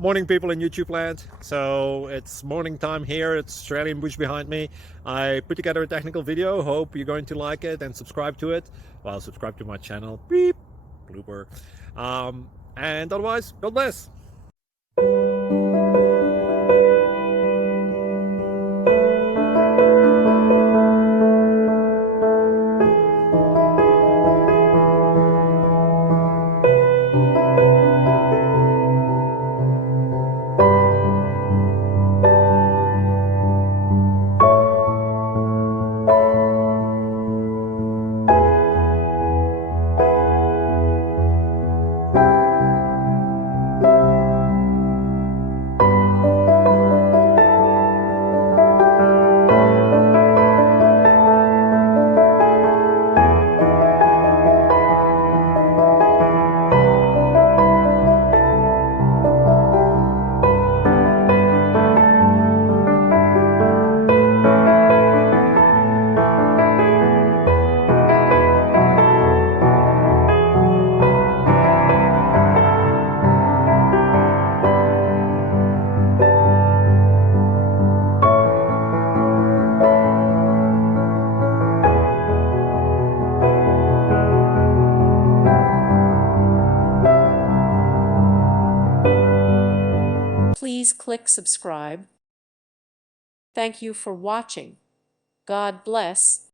Morning, people in YouTube land. So it's morning time here. It's Australian bush behind me. I put together a technical video. Hope you're going to like it and subscribe to it. Well, subscribe to my channel. Beep, blooper. And otherwise, God bless. Please click subscribe. Thank you for watching. God bless.